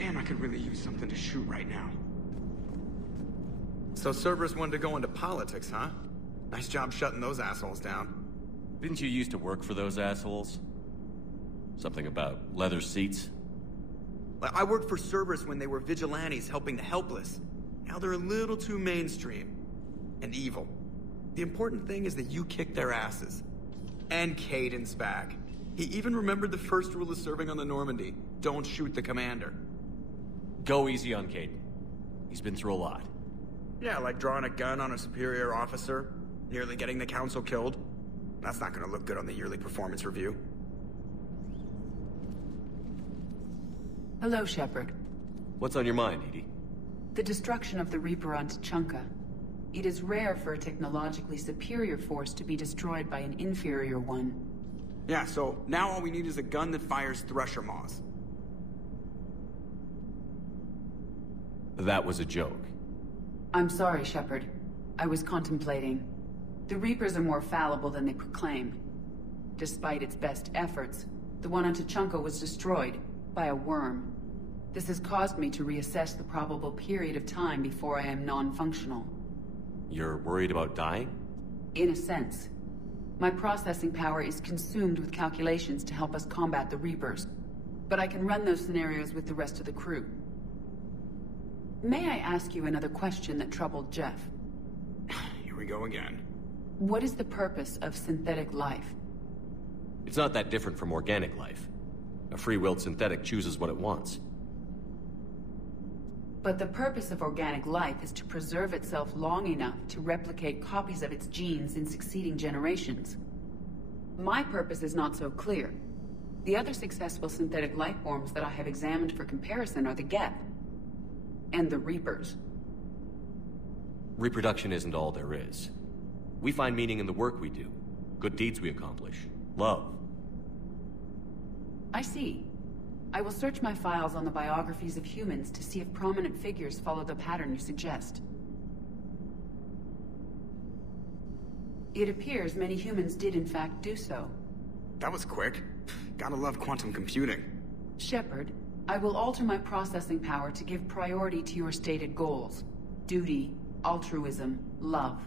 Damn, I could really use something to shoot right now. So Cerberus wanted to go into politics, huh? Nice job shutting those assholes down. Didn't you used to work for those assholes? Something about leather seats? I worked for Cerberus when they were vigilantes helping the helpless. Now they're a little too mainstream. And evil. The important thing is that you kicked their asses. And Kaidan's back. He even remembered the first rule of serving on the Normandy. Don't shoot the commander. Go easy on Kaidan. He's been through a lot. Yeah, like drawing a gun on a superior officer, nearly getting the council killed. That's not gonna look good on the yearly performance review. Hello, Shepard. What's on your mind, Edie? The destruction of the Reaper on Tuchanka. It is rare for a technologically superior force to be destroyed by an inferior one. Yeah, so now all we need is a gun that fires Thresher Maws. That was a joke. I'm sorry, Shepard. I was contemplating. The Reapers are more fallible than they proclaim. Despite its best efforts, the one on Tuchanka was destroyed by a worm. This has caused me to reassess the probable period of time before I am non-functional. You're worried about dying? In a sense. My processing power is consumed with calculations to help us combat the Reapers. But I can run those scenarios with the rest of the crew. May I ask you another question that troubled Jeff? Here we go again. What is the purpose of synthetic life? It's not that different from organic life. A free-willed synthetic chooses what it wants. But the purpose of organic life is to preserve itself long enough to replicate copies of its genes in succeeding generations. My purpose is not so clear. The other successful synthetic life forms that I have examined for comparison are the Geth. And the Reapers. Reproduction isn't all there is. We find meaning in the work we do, good deeds we accomplish, love. I see. I will search my files on the biographies of humans to see if prominent figures follow the pattern you suggest. It appears many humans did in fact do so. That was quick. Gotta love quantum computing. Shepard, I will alter my processing power to give priority to your stated goals. Duty, altruism, love.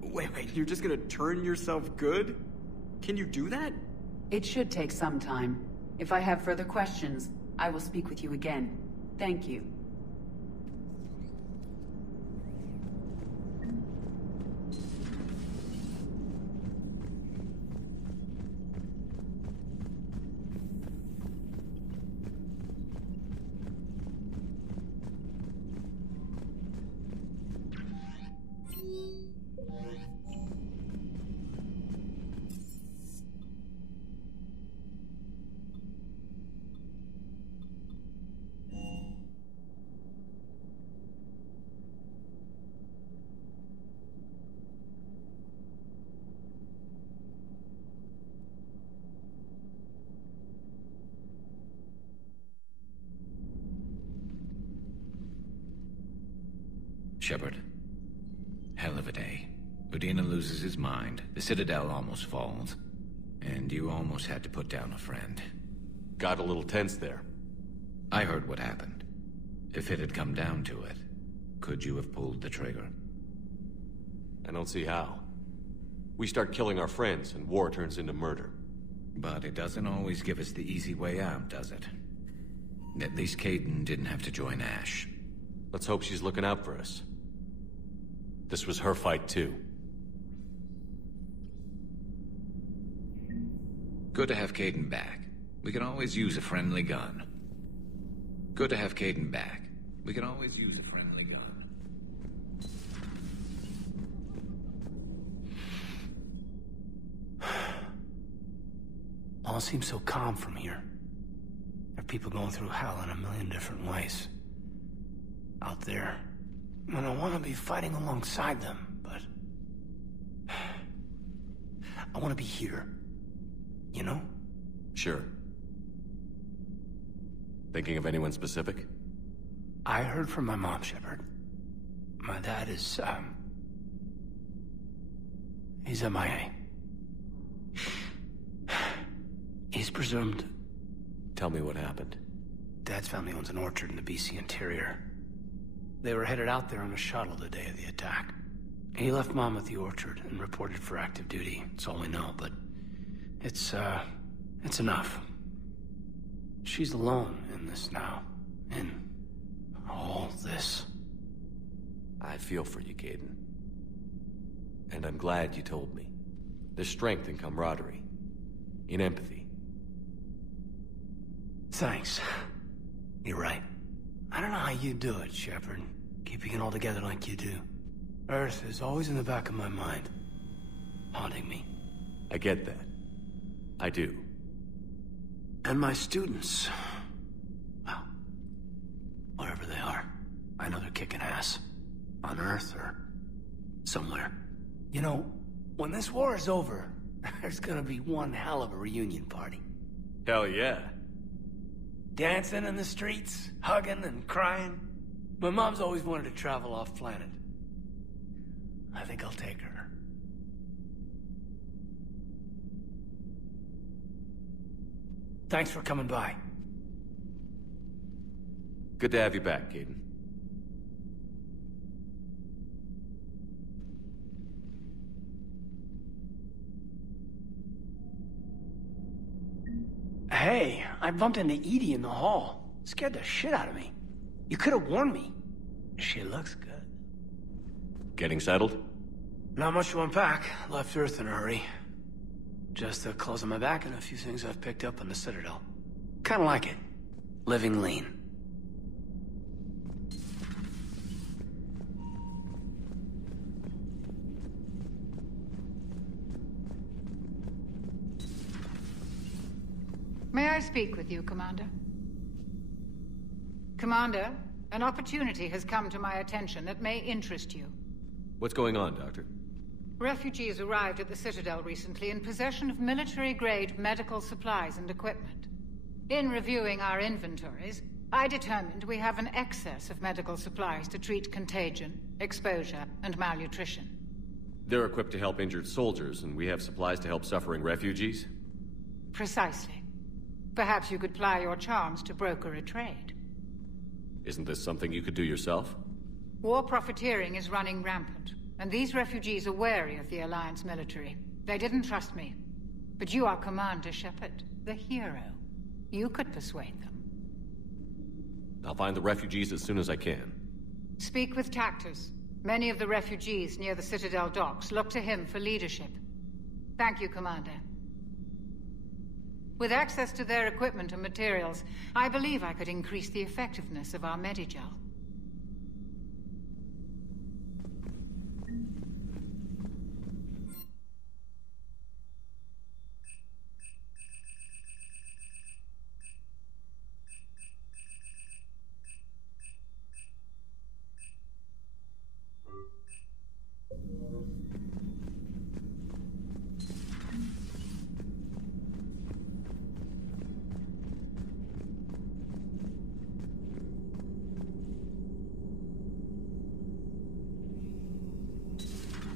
Wait, you're just gonna turn yourself good? Can you do that? It should take some time. If I have further questions, I will speak with you again. Thank you. Shepard. Hell of a day. Udina loses his mind, the Citadel almost falls, and you almost had to put down a friend. Got a little tense there. I heard what happened. If it had come down to it, could you have pulled the trigger? I don't see how. We start killing our friends, and war turns into murder. But it doesn't always give us the easy way out, does it? At least Kaidan didn't have to join Ash. Let's hope she's looking out for us. This was her fight, too. Good to have Kaidan back. We can always use a friendly gun. Good to have Kaidan back. We can always use a friendly gun. All seems so calm from here. There are people going through hell in a million different ways. Out there, when I want to be fighting alongside them, but I want to be here. You know? Sure. Thinking of anyone specific? I heard from my mom, Shepard. My dad is, he's MIA. He's presumed... Tell me what happened. Dad's family owns an orchard in the BC interior. They were headed out there on a shuttle the day of the attack. He left Mom at the orchard and reported for active duty. That's all we know, but it's enough. She's alone in this now. In all this. I feel for you, Kaidan. And I'm glad you told me. There's strength in camaraderie. In empathy. Thanks. You're right. I don't know how you do it, Shepard. Keeping it all together like you do. Earth is always in the back of my mind. Haunting me. I get that. I do. And my students. Well, wherever they are. I know they're kicking ass. On Earth or somewhere. You know, when this war is over, there's gonna be one hell of a reunion party. Hell yeah. Dancing in the streets, hugging and crying. My mom's always wanted to travel off-planet. I think I'll take her. Thanks for coming by. Good to have you back, Kaidan. Hey, I bumped into EDI in the hall. Scared the shit out of me. You could have warned me. She looks good. Getting settled? Not much to unpack. Left Earth in a hurry. Just the clothes on my back and a few things I've picked up on the Citadel. Kinda like it. Living lean. May I speak with you, Commander? Commander, an opportunity has come to my attention that may interest you. What's going on, Doctor? Refugees arrived at the Citadel recently in possession of military-grade medical supplies and equipment. In reviewing our inventories, I determined we have an excess of medical supplies to treat contagion, exposure, and malnutrition. They're equipped to help injured soldiers, and we have supplies to help suffering refugees? Precisely. Perhaps you could ply your charms to broker a trade. Isn't this something you could do yourself? War profiteering is running rampant, and these refugees are wary of the Alliance military. They didn't trust me. But you are Commander Shepard, the hero. You could persuade them. I'll find the refugees as soon as I can. Speak with Tactus. Many of the refugees near the Citadel docks look to him for leadership. Thank you, Commander. With access to their equipment and materials, I believe I could increase the effectiveness of our Medigel.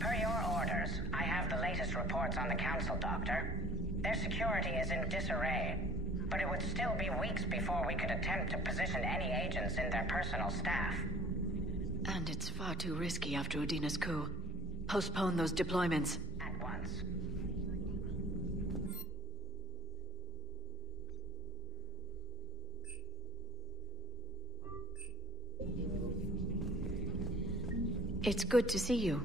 Per your orders, I have the latest reports on the Council, Doctor. Their security is in disarray, but it would still be weeks before we could attempt to position any agents in their personal staff. And it's far too risky after Udina's coup. Postpone those deployments. At once. It's good to see you.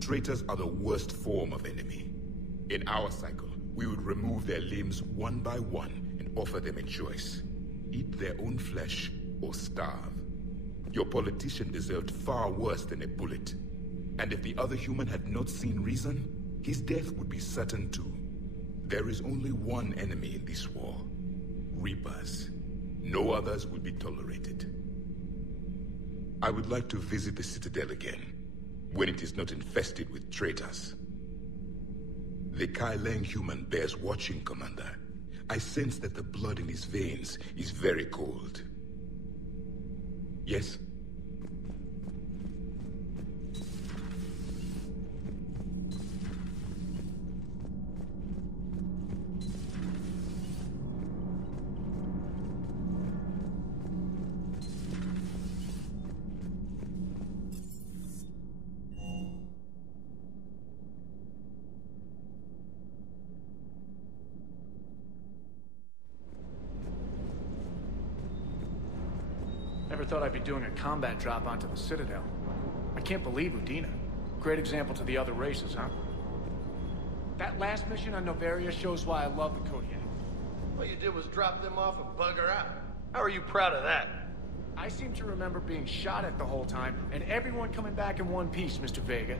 Traitors are the worst form of enemy. In our cycle, we would remove their limbs one by one and offer them a choice. Eat their own flesh or starve. Your politician deserved far worse than a bullet. And if the other human had not seen reason, his death would be certain too. There is only one enemy in this war. Reapers. No others will be tolerated. I would like to visit the Citadel again, when it is not infested with traitors. The Kai Leng human bears watching, Commander. I sense that the blood in his veins is very cold. Yes? Never thought I'd be doing a combat drop onto the Citadel. I can't believe Udina. Great example to the other races, huh? That last mission on Noveria shows why I love the Kodiak. All you did was drop them off and bugger out. How are you proud of that? I seem to remember being shot at the whole time, and everyone coming back in one piece, Mr. Vega.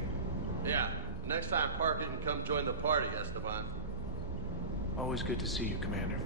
Yeah, next time Parker can come join the party, Esteban. Always good to see you, Commander.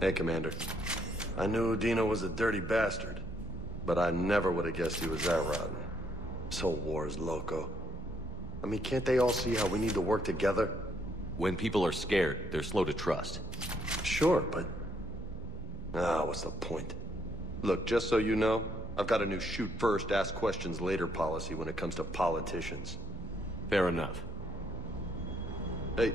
Hey, Commander. I knew Udina was a dirty bastard, but I never would have guessed he was that rotten. This whole war is loco. I mean, can't they all see how we need to work together? When people are scared, they're slow to trust. Sure, but... what's the point? Look, just so you know, I've got a new shoot first, ask questions later policy when it comes to politicians. Fair enough. Hey.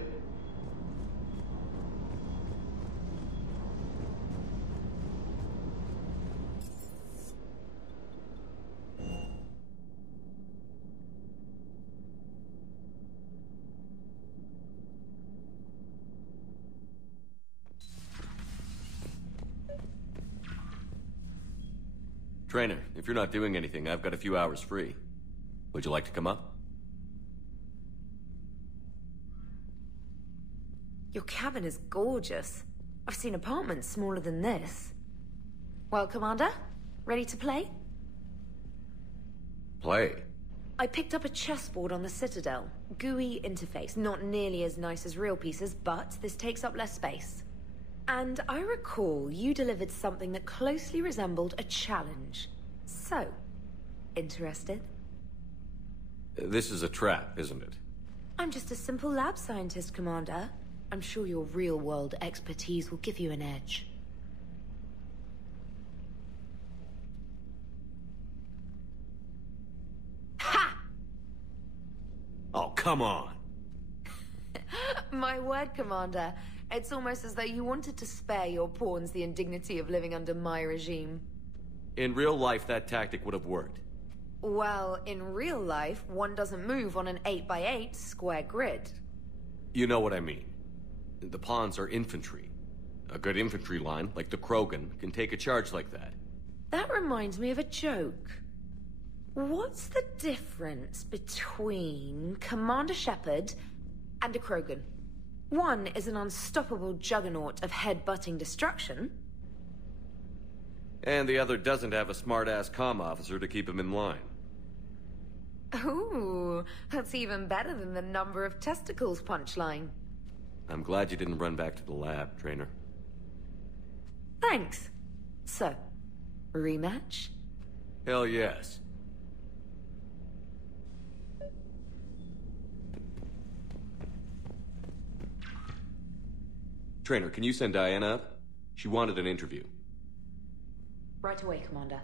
Trainer, if you're not doing anything, I've got a few hours free. Would you like to come up? Your cabin is gorgeous. I've seen apartments smaller than this. Well, Commander, ready to play? Play? I picked up a chessboard on the Citadel. GUI interface, not nearly as nice as real pieces, but this takes up less space. And I recall you delivered something that closely resembled a challenge. So, interested? This is a trap, isn't it? I'm just a simple lab scientist, Commander. I'm sure your real-world expertise will give you an edge. Ha! Oh, come on! My word, Commander. It's almost as though you wanted to spare your pawns the indignity of living under my regime. In real life, that tactic would have worked. Well, in real life, one doesn't move on an 8x8 square grid. You know what I mean. The pawns are infantry. A good infantry line, like the Krogan, can take a charge like that. That reminds me of a joke. What's the difference between Commander Shepard and a Krogan? One is an unstoppable juggernaut of head-butting destruction. And the other doesn't have a smart-ass comm officer to keep him in line. Ooh, that's even better than the number of testicles punchline. I'm glad you didn't run back to the lab, Trainer. Thanks. So, rematch? Hell yes. Trainer, can you send Diana up? She wanted an interview. Right away, Commander.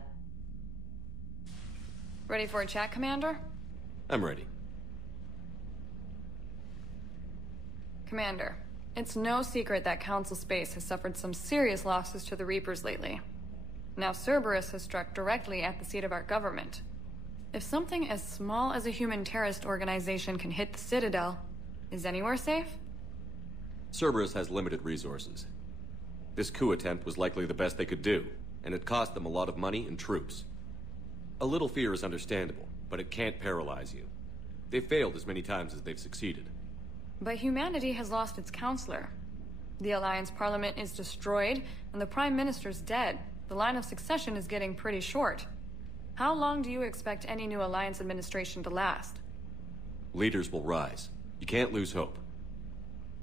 Ready for a chat, Commander? I'm ready. Commander, it's no secret that Council Space has suffered some serious losses to the Reapers lately. Now Cerberus has struck directly at the seat of our government. If something as small as a human terrorist organization can hit the Citadel, is anywhere safe? Cerberus has limited resources. This coup attempt was likely the best they could do, and it cost them a lot of money and troops. A little fear is understandable, but it can't paralyze you. They've failed as many times as they've succeeded. But humanity has lost its counselor. The Alliance Parliament is destroyed, and the Prime Minister's dead. The line of succession is getting pretty short. How long do you expect any new Alliance administration to last? Leaders will rise. You can't lose hope.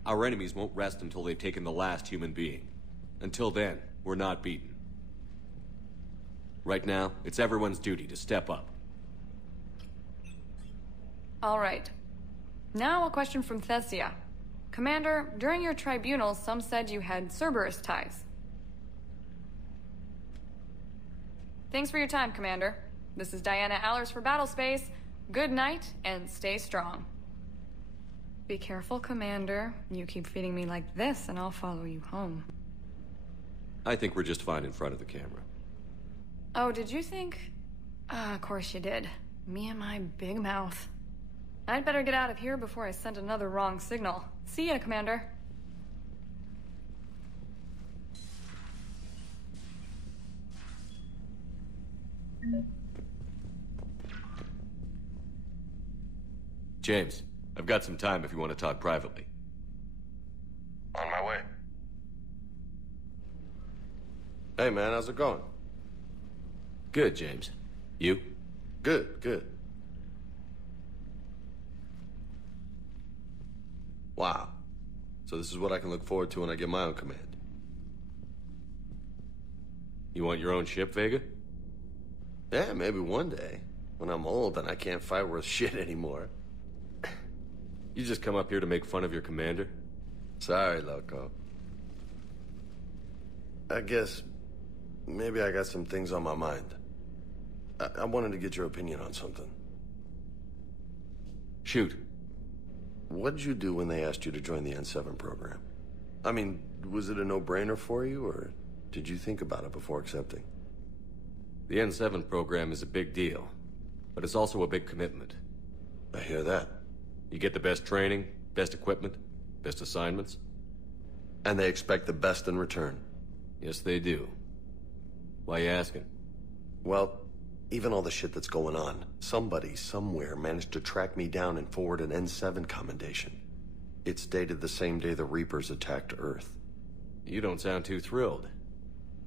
Our enemies won't rest until they've taken the last human being. Until then, we're not beaten. Right now, it's everyone's duty to step up. All right. Now a question from Thessia. Commander, during your tribunal, some said you had Cerberus ties. Thanks for your time, Commander. This is Diana Allers for Battlespace. Good night, and stay strong. Be careful, Commander. You keep feeding me like this, and I'll follow you home. I think we're just fine in front of the camera. Oh, did you think? Of course you did. Me and my big mouth. I'd better get out of here before I send another wrong signal. See ya, Commander. James, I've got some time if you want to talk privately. On my way. Hey, man, how's it going? Good, James. You? Good, good. Wow. So this is what I can look forward to when I get my own command. You want your own ship, Vega? Yeah, maybe one day. When I'm old and I can't fight worth shit anymore. You just come up here to make fun of your commander? Sorry, Loco. I guess maybe I got some things on my mind. I wanted to get your opinion on something. Shoot. What did you do when they asked you to join the N7 program? I mean, was it a no-brainer for you, or did you think about it before accepting? The N7 program is a big deal, but it's also a big commitment. I hear that. You get the best training, best equipment, best assignments. And they expect the best in return. Yes, they do. Why you asking? Well, even all the shit that's going on, somebody, somewhere, managed to track me down and forward an N7 commendation. It's dated the same day the Reapers attacked Earth. You don't sound too thrilled.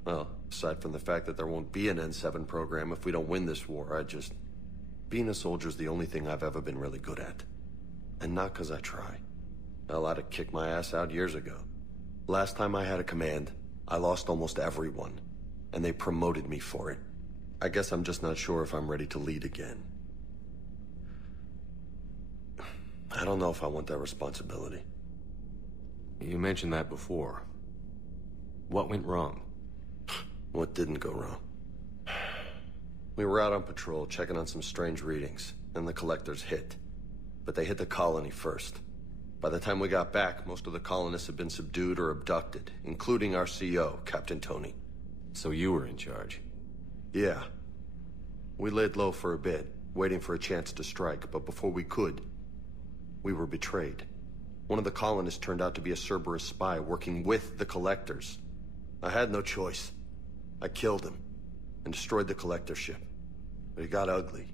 Well, aside from the fact that there won't be an N7 program if we don't win this war, being a soldier's the only thing I've ever been really good at. And not because I try. Hell, I'd have kicked my ass out years ago. Last time I had a command, I lost almost everyone. And they promoted me for it. I guess I'm just not sure if I'm ready to lead again. I don't know if I want that responsibility. You mentioned that before. What went wrong? What didn't go wrong? We were out on patrol, checking on some strange readings, and the collectors hit. But they hit the colony first. By the time we got back, most of the colonists had been subdued or abducted, including our CO, Captain Tony. So you were in charge? Yeah. We laid low for a bit, waiting for a chance to strike, but before we could, we were betrayed. One of the colonists turned out to be a Cerberus spy working with the collectors. I had no choice. I killed him and destroyed the collector ship. But it got ugly.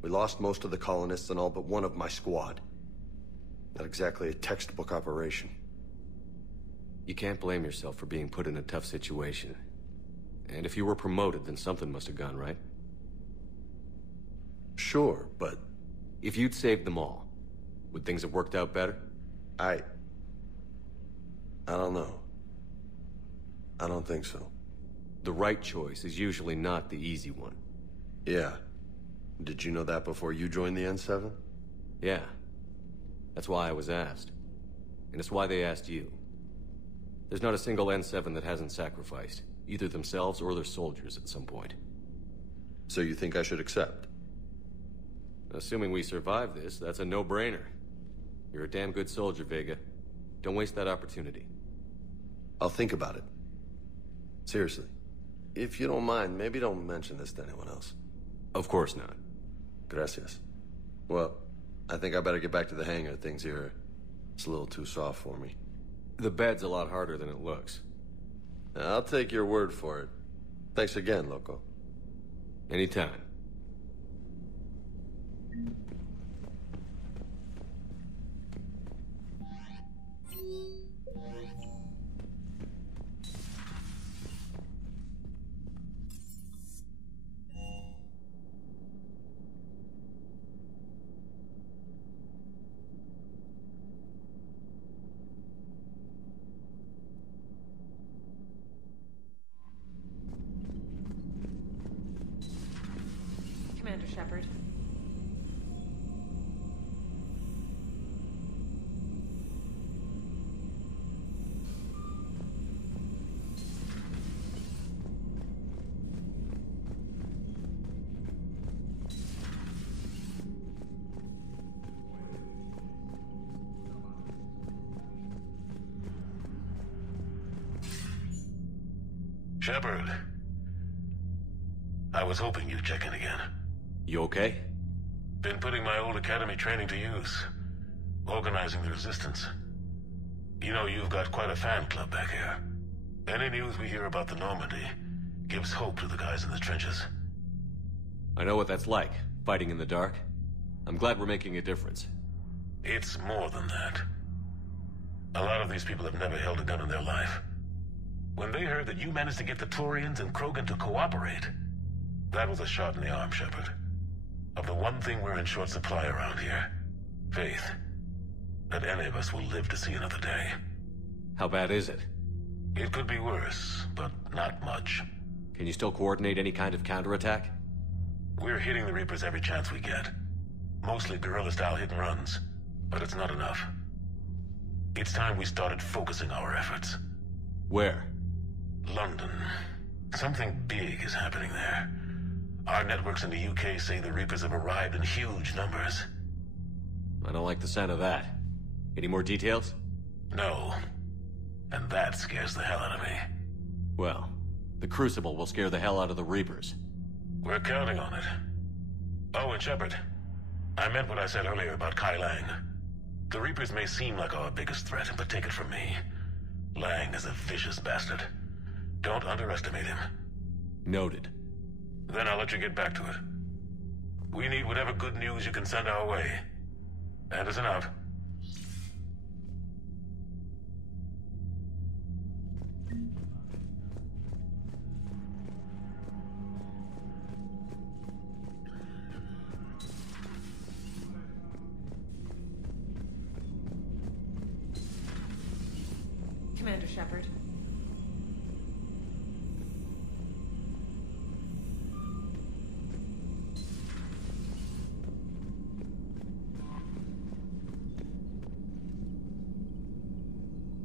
We lost most of the colonists and all but one of my squad. Not exactly a textbook operation. You can't blame yourself for being put in a tough situation. And if you were promoted, then something must have gone right. Sure, but... If you'd saved them all, would things have worked out better? I don't know. I don't think so. The right choice is usually not the easy one. Yeah. Did you know that before you joined the N7? Yeah. That's why I was asked. And it's why they asked you. There's not a single N7 that hasn't sacrificed, either themselves or their soldiers at some point. So you think I should accept? Assuming we survive this, that's a no-brainer. You're a damn good soldier, Vega. Don't waste that opportunity. I'll think about it. Seriously. If you don't mind, maybe don't mention this to anyone else. Of course not. Gracias. Well, I think I better get back to the hangar. Things here, it's a little too soft for me. The bed's a lot harder than it looks. I'll take your word for it. Thanks again, Loco. Anytime. Commander Shepard. Shepard. I was hoping you'd check in again. You okay? Been putting my old academy training to use. Organizing the resistance. You know, you've got quite a fan club back here. Any news we hear about the Normandy gives hope to the guys in the trenches. I know what that's like, fighting in the dark. I'm glad we're making a difference. It's more than that. A lot of these people have never held a gun in their life. When they heard that you managed to get the Turians and Krogan to cooperate, that was a shot in the arm, Shepard. Of the one thing we're in short supply around here, faith. That any of us will live to see another day. How bad is it? It could be worse, but not much. Can you still coordinate any kind of counterattack? We're hitting the Reapers every chance we get. Mostly guerrilla-style hit-and-runs, but it's not enough. It's time we started focusing our efforts. Where? London. Something big is happening there. Our networks in the UK say the Reapers have arrived in huge numbers. I don't like the sound of that. Any more details? No. And that scares the hell out of me. Well, the Crucible will scare the hell out of the Reapers. We're counting on it. Oh, and Shepard, I meant what I said earlier about Kai Lang. The Reapers may seem like our biggest threat, but take it from me. Lang is a vicious bastard. Don't underestimate him. Noted. Then I'll let you get back to it. We need whatever good news you can send our way. Anderson out. Commander Shepard.